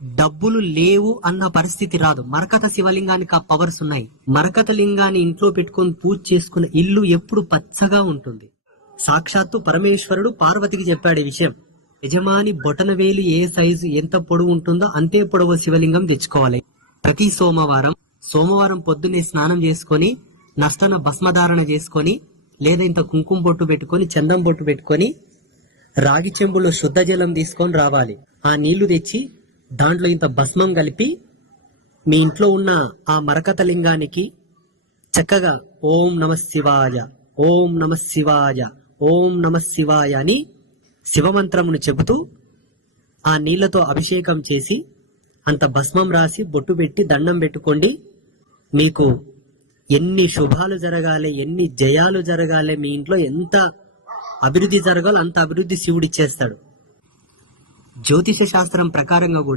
డబ్బులు లేవు అన్న పరిస్థితి రాదు. మరకత శివలింగానికి ఆ పవర్స్ ఉన్నాయి. మరకత లింగాన్ని ఇంట్లో పెట్టుకొని పూజ చేసుకున్న ఇల్లు ఎప్పుడు పచ్చగా ఉంటుంది. సాక్షాత్తు పరమేశ్వరుడు పార్వతికి చెప్పాడు ఈ విషయం. యజమాని బొటన వేలు ఏ సైజు ఎంత పొడవు ఉంటుందో అంతే పొడవు శివలింగం తెచ్చుకోవాలి. ప్రతి సోమవారం పొద్దున్నే స్నానం చేసుకొని నష్టన భస్మధారణ చేసుకొని లేదా ఇంత కుంకుమ బొట్టు పెట్టుకొని చందం బొట్టు పెట్టుకొని రాగి చెంబులో శుద్ధ జలం తీసుకొని రావాలి. ఆ నీళ్లు తెచ్చి దాంట్లో ఇంత భస్మం కలిపి మీ ఇంట్లో ఉన్న ఆ మరకత లింగానికి చక్కగా ఓం నమ శివాయ, ఓం నమ శివాయ, ఓం నమ శివాయ అని శివమంత్రమును చెబుతూ ఆ నీళ్లతో అభిషేకం చేసి అంత భస్మం రాసి బొట్టు పెట్టి దండం పెట్టుకోండి. మీకు ఎన్ని శుభాలు జరగాలి, ఎన్ని జయాలు జరగాలి, మీ ఇంట్లో ఎంత అభివృద్ధి జరగాలో అంత అభివృద్ధి శివుడిచ్చేస్తాడు. జ్యోతిష శాస్త్రం ప్రకారంగా కూడా